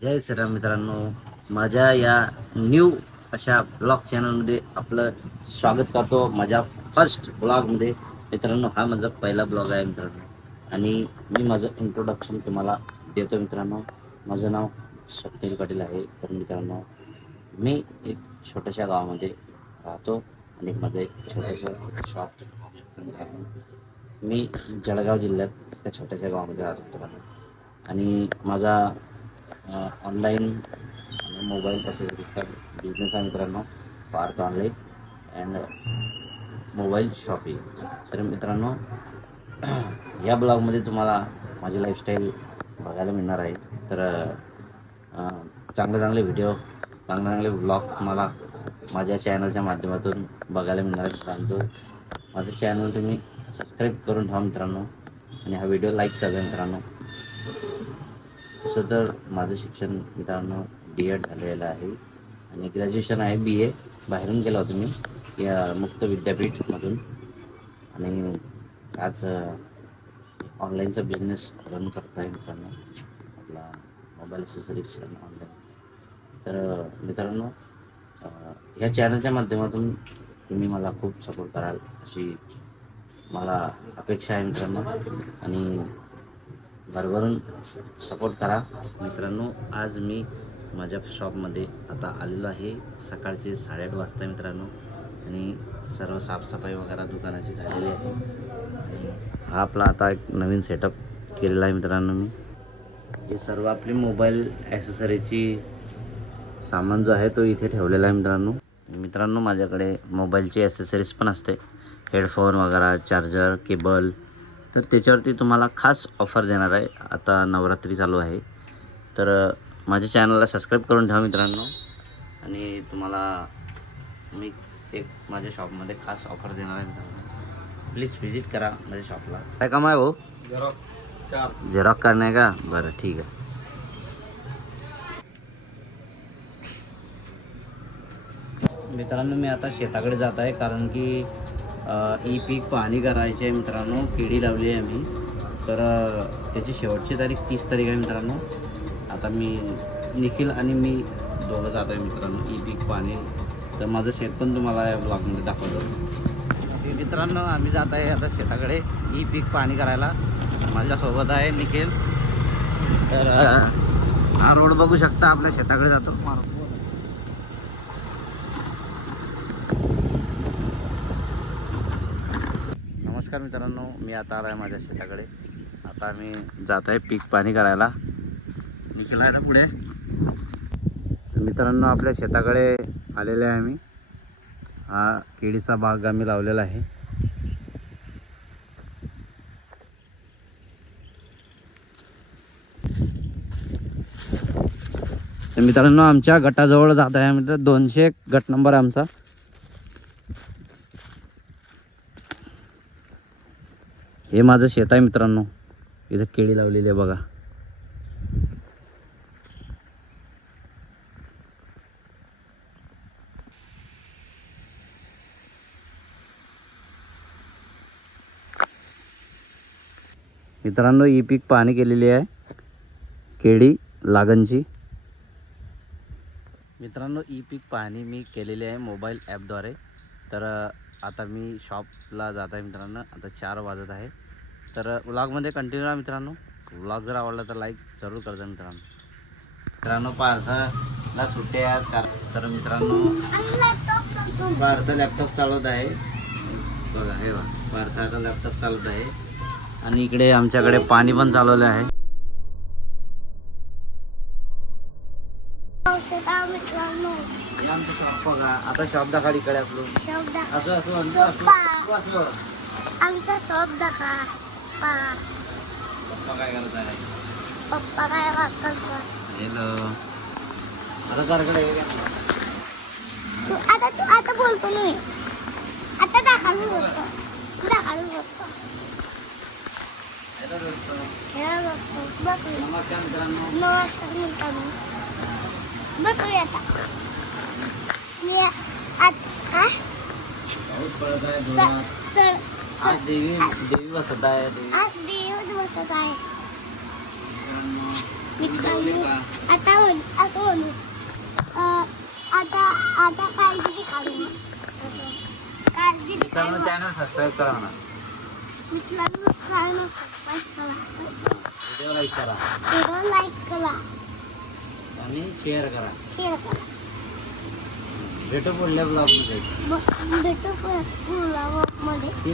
जय श्रीराम मित्रांनो. माझ्या या न्यू अशा ब्लॉग चॅनलमध्ये आपलं स्वागत करतो. माझ्या फर्स्ट ब्लॉगमध्ये मित्रांनो हा माझा पहिला ब्लॉग आहे मित्रांनो. आणि मी माझं इंट्रोडक्शन तुम्हाला देतो मित्रांनो. माझं नाव स्वप्नील पाटील आहे. तर मित्रांनो मी एक छोट्याशा गावामध्ये राहतो आणि माझं एक छोटंसं शॉप मी जळगाव जिल्ह्यात एका छोट्याशा गावामध्ये राहतो मित्रांनो. आणि माझा ऑनलाईन मोबाईल फॅसिलिटीचा बिझनेस आहे मित्रांनो. Park online and mobile shopping तर मित्रांनो या ब्लॉगमध्ये तुम्हाला माझी लाईफस्टाईल बघायला मिळणार आहे. तर चांगले चांगले व्हिडिओ चांगले चांगले ब्लॉग तुम्हाला माझ्या चॅनलच्या माध्यमातून बघायला मिळणार आहे मित्रांनो. माझं चॅनल तुम्ही सबस्क्राईब करून ठेवा मित्रांनो. आणि हा व्हिडिओ लाईक करा मित्रांनो. तसं तर माझं शिक्षण मित्रांनो डी एड झालेलं आहे. आणि ग्रॅज्युएशन आहे बी ए बाहेरून केलं होतं मी या मुक्त विद्यापीठमधून आणि आज ऑनलाईनचा बिझनेस रन करत आहे मित्रांनो. आपला मोबाईल ॲसेसरीज आणि ऑनलाईन तर मित्रांनो ह्या चॅनलच्या माध्यमातून तुम्ही मला खूप सपोर्ट कराल अशी मला अपेक्षा आहे मित्रांनो. आणि भरभरून सपोर्ट करा. मित्रांनो आज मी माझ्या शॉपमध्ये आता आलेलो आहे. सकाळचे साडेआठ वाजता मित्रांनो. आणि सर्व साफसफाई वगैरे दुकानाची झालेली आहे. आणि हा आपला आता एक नवीन सेटअप केलेला आहे मित्रांनो मी. हे सर्व आपली मोबाईल ॲसेसरीची सामान जो आहे तो इथे ठेवलेला आहे मित्रांनो. मित्रांनो माझ्याकडे मोबाईलची ॲसेसरीज पण असते. हेडफोन वगैरे चार्जर केबल तर त्याच्यावरती तुम्हाला खास ऑफर देणार आहे. आता नवरात्री चालू आहे. तर माझ्या चॅनलला सबस्क्राईब करून ठेवा मित्रांनो. आणि तुम्हाला मी एक माझ्या शॉपमध्ये खास ऑफर देणार आहे मित्रांनो. प्लीज व्हिजिट करा माझ्या शॉपला काय काम आहे भाऊ? चार. झेरॉक करणे का? बरं ठीक आहे. मित्रांनो मी आता शेताकडे जात आहे. कारण की ई पीक पाहणी करायची आहे मित्रांनो. केळी लावली आहे मी तर त्याची शेवटची तारीख तीस तारीख आहे मित्रांनो. आता मी निखिल आणि मी दोघं जात आहे मित्रांनो ई पीक पाणी तर माझं शेत पण तुम्हाला या ब्लॉगमध्ये दाखवतो. मित्रांनो आम्ही जात आहे आता शेताकडे. ई पीक पाणी करायला. माझ्यासोबत आहे निखिल. तर हा रोड बघू शकता आपल्या शेताकडे जातो. नमस्कार मित्रांनो मी आता आलो आहे माझ्या शेताकडे. आता मी जात आहे पीक पाणी करायला. निखिल ना पुढे. तर मित्रांनो आपल्या शेताकडे आलेले आहे आम्ही. हा केळीचा बाग आम्ही लावलेला आहे. तर मित्रांनो आमच्या गटाजवळ जात आहे मित्र. दोनशे गट नंबर आहे आमचा. हे माझं शेत आहे मित्रांनो. इथं केळी लावलेली आहे बघा. मित्रांनो ही पीक पाहणी केलेली आहे. केळी लागणची. मित्रांनो ई पीक पाहणी मी केलेली आहे मोबाईल ॲपद्वारे. तर आता मी शॉप शॉपला जात आहे मित्रांनो. आता चार वाजत आहे. तर व्लॉगमध्ये कंटिन्यू राहा मित्रांनो. व्लॉग जर आवडला तर लाईक जरूर करजा मित्रांनो. मित्रांनो पार्थला सुट्टे आज. कार- तर मित्रांनो पार्थ लॅपटॉप चालवत आहे. बघा हे बघा पार्थ आता लॅपटॉप चालवत आहे. आणि इकडे आमच्याकडे पाणी पण चालवलं आहे मित्रांनो. आमचं शॉप बघा आता शॉप दाखवा इकडे आपलं शब्द असं असं असं असं असं असं आमचा शॉप का पा पप्पा काय करत आहे पप्पा काय करतो हॅलो आता तू आता तू आता बोलतो मी आता दाखवून बोलतो तू दाखवून बोलतो हे बघतो बस नमस्कार मित्रांनो नमस्कार मित्रांनो बसूया आता देवी बसत आहे देव. बसत आहे. मित्रांनो, तुम्ही जेवले आता बोल आता आता कारगिरी काढू मग. असं. करा म्हणा मित्रांनो करा. व्हिडिओ आणि शेअर करा. शेअर करा. भेटू पुढल्या ब्लॉगमध्ये. भेटू पुढल्या मध्ये